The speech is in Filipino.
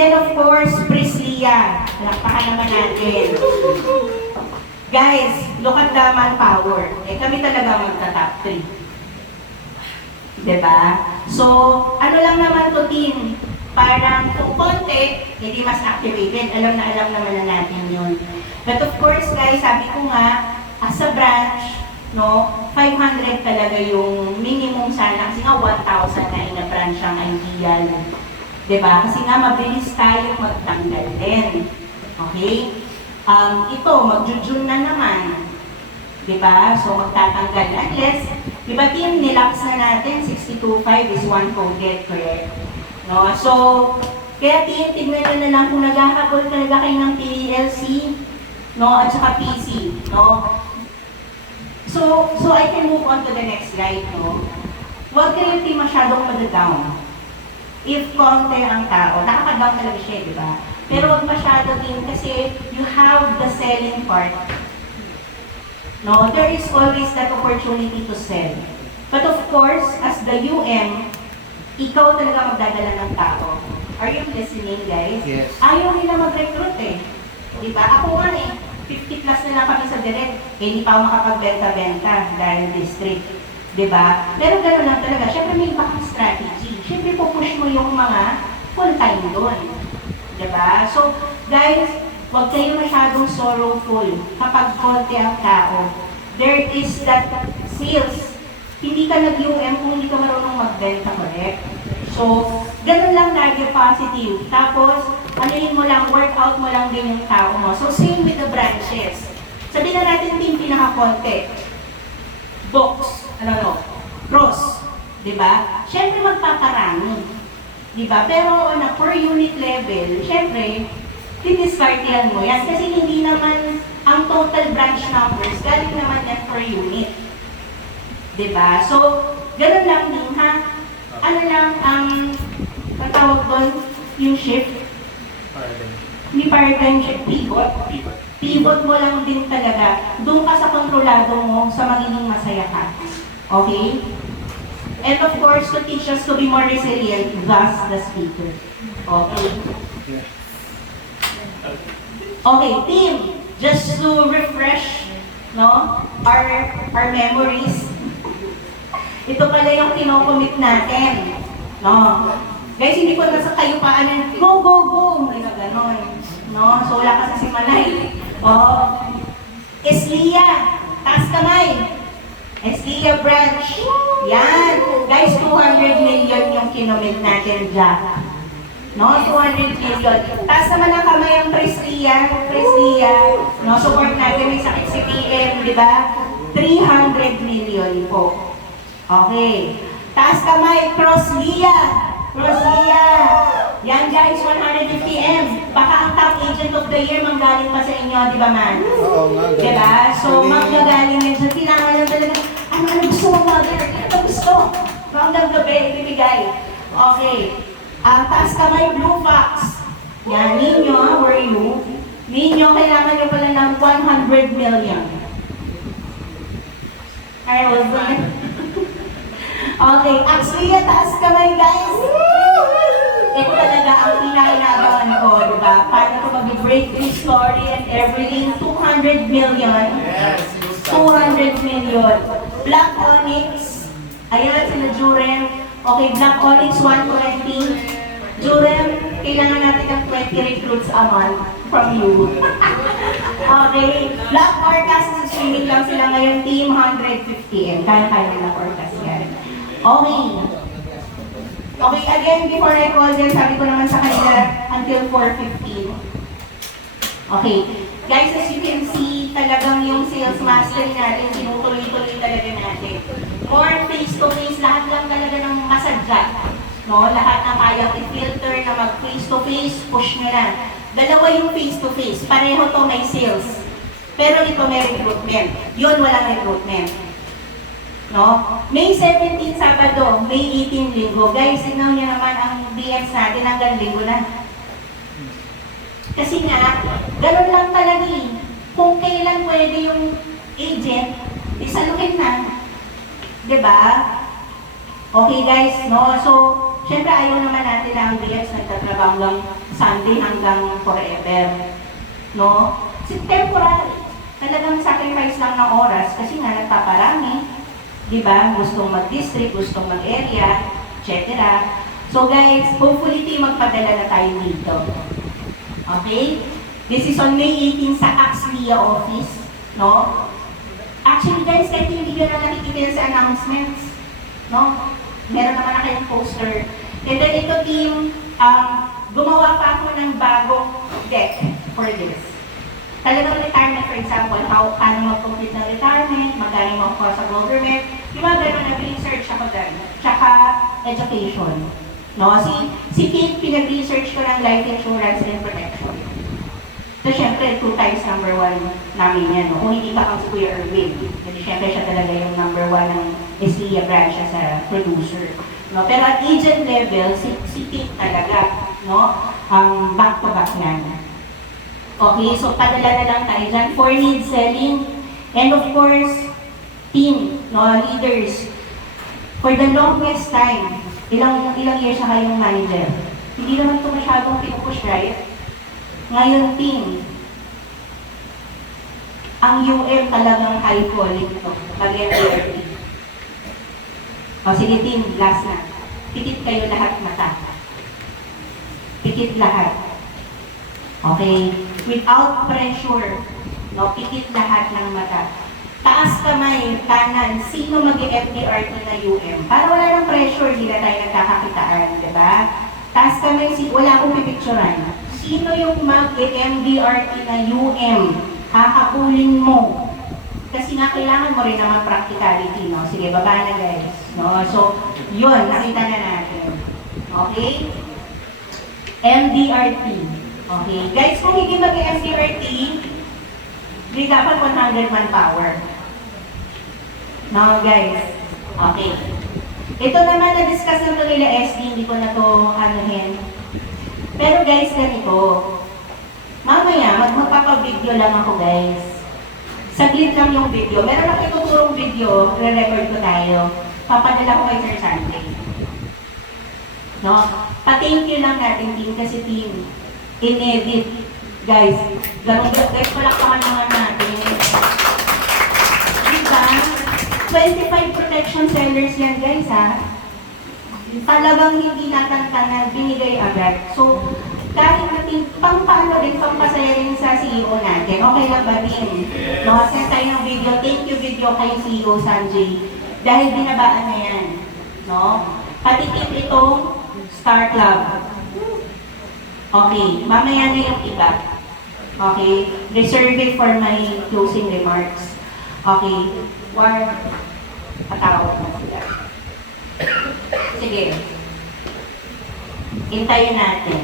then of course, Priscilla. Lakpakan naman natin. Guys, look at the manpower. Kami talaga magta-top 3. Diba? So, ano lang naman to team? Parang kung konti, hindi mas activated. Alam naman na natin yun. But of course, guys, sabi ko nga, as a branch, no, 500 talaga yung minimum sana. Kasi nga 1,000 na in a branch ang ideal. Diba? Kasi nga mabilis tayo magtanggal din. Okay? Ito, mag-june na naman. Diba? So, magtatanggal. Unless, diba team, nilaps na natin, 62.5 is one coded, correct? No? So, kaya team, tignan nyo na lang kung naghahabol talaga kayo ng PLC, no? At saka PC, no? So I can move on to the next slide, no? Huwag kayo team masyadong madadown. If konti ang tao, nakaka-down talaga siya, di ba? Pero huwag masyado din kasi you have the selling part. No, there is always that opportunity to sell. But of course, as the UM, ikaw talaga magdadala ng tao. Are you listening, guys? Yes. Ayaw nila mag-recruit eh. Di ba? Ako nga eh, 50 plus na lang kami sa direct. Hindi pa ako makapagbenta-benta dahil district. Di ba? Pero gano'n lang talaga. Siyempre may backup strategy. Siyempre pupush mo yung mga full-time doon. Di ba? So, guys, huwag kayo masyadong sorrowful kapag konti ang tao. There is that sales. Hindi ka nag-UM kung hindi ka marunong magbenta, correct? So, ganun lang lagi positive. Tapos, anuhin mo lang, workout mo lang din yung tao mo. So, same with the branches. Sabihin na natin din pinaka-konti. Box, cross. Diba? Siyempre magpaparami. Diba? Pero on a per unit level, siyempre, tiniskartihan mo yan. Kasi hindi naman ang total branch numbers, galing naman yan per unit. Diba? So, ganun lang din ha. Ano lang ang patawag doon, yung shift? Hindi paradigm shift, pivot. Pivot mo lang din talaga. Doon ka sa kontrolado mo sa magiging masaya ka. Okay? And of course, to teach us to be more resilient, thus the speaker. Okay? Okay, team, just to refresh, no, our memories. Ito pala yung kinocommit natin, no. Guys, hindi ko nasa kayo paanan, go, go, go, hindi na ganon, no. So wala kasi si Manay. Oh, Eslia, taas kamay. Eslia branch. Yan. Guys, 200 million yung kinomit natin dyan. No, 200 million. Taas naman ang kamay ang Priscilla. No, support natin, may sakit si PM, di ba? 300 million po. Okay. Taas kamay, Crosslia. Yan guys, 150M. Baka ang top agent of the year manggaling pa sa inyo, di ba man? Oo nga. Di ba? So, manggagaling yan. So, kailangan lang talaga, ano gusto mo, mother? Ano gusto? Hanggang gabi, ibibigay. Okay. Taas kamay, Blue Fox. Yan, ninyo, where are you? Ninyo, kailangan nyo pala ng 100 million. I was like, okay, actually, taas kamay, guys. Ito talaga ang pinakinabangan ko, di ba? Paano ko mag-break this story and everything. 200 million. 200 million. Black Onyx. Ayan, sila Jurem. Okay, Black Onyx 120. Jurem, kailangan natin ng 20 recruits a month from you. Okay, Black Orcas, streaming lang sila ngayon, team 150M. Kaya-kaya nila Orcas yan. Okay. Okay, again, before I call them, sabi ko naman sa kanila, until 4:15. Okay. Guys, as you can see, talagang yung sales mastery natin, tinutuloy-tuloy talaga natin. More face-to-face, lahat lang talaga ng masadya. No? Lahat na kayang i-filter na mag-face-to-face, push nyo na. Dalawa yung face-to-face, pareho to may sales. Pero ito may recruitment. Yun, walang recruitment. No? May 17 Sabado, May 18 Linggo. Guys, tignan niyo naman ang BX natin hanggang Linggo na. Kasi nga, ganun lang talaga eh. Kung kailan pwede yung agent, isalukin na. Diba? Okay guys, no? So, syempre ayaw naman natin na ang BX nagtatrabaho hanggang Sunday hanggang forever. No? Temporary. Talagang sacrifice lang ng oras kasi nga nagpaparami. Di ba? Gustong mag-district, gustong mag-area, etc. So guys, hopefully magpadala na tayo dito. Okay? This is on May 18 sa Axlia office. No? Actually guys, kahit hindi nyo na nakikita sa announcements. No? Meron naman na kayong poster. And then ito team, gumawa pa ako ng bagong deck for this. Talagang retirement, for example, paano mag-complete ng retirement, magkano makuha sa government, yung mga gano'n na research ako dyan. Tsaka education. No? Si Kate, pinag-research ko ng life insurance and protection. So, syempre, 2 times number 1 namin yan. No? Kung hindi pa kang si Kuya Erwin, kasi syempre siya talaga yung number 1 ng SIA branch siya sa producer. No? Pero at agent level, si Kate talaga, no? Back-to-back yan. Okay, so padala na lang tayo dyan for need selling. And of course, team, no, leaders. For the longest time, ilang years na kayong manager? Hindi naman ito masyadong pinupush, right? Ngayon, team, ang UM talagang high quality ito, pag-MDRT. O sige, team, last na. Pikit kayo lahat mata. Pikit lahat. Okay? Without pressure, no, pikit lahat ng mata. Taas kamay, kanan, sino mag-FDRT na UM? Para wala ng pressure, hindi na tayo nagkakakitaan, di ba? Taas kamay, wala akong pipicturan. Sino yung mag-MDRT na UM? Hahapulin mo. Kasi nga kailangan mo rin naman practicality, no? Sige, baba na guys. No? So, yun, nakita na natin. Okay? MDRT. Okay. Guys, kung hindi mag-MDRT, di dapat 100 manpower. No, guys. Okay. Ito naman, na-discuss na ito nila SD, hindi ko na ito anuhin. Pero guys, ganito. Mamaya, magpapag-video lang ako, guys. Saglit lang yung video. Meron ako ituturong video, re-record ko tayo. Papadala ko kay Sir Sunday. No? Pa-thank you lang natin, team, kasi team, in-edit. Guys, ganun guys, palakpakan naman natin. Diba? 25 protection sellers yan, guys, ha? Talagang hindi natantanan, binigay agad. So, kahit natin, paano din, pampasaya din sa CEO natin. Okay lang ba din? No, send tayo ng video. Thank you video kay CEO Sanjay. Dahil binabaan na yan. No? Pati tip itong Star Club. Okay, mamaya na yung iba. Okay, reserve it for my closing remarks. Okay, patawag na sila. Sige. Hintayin natin.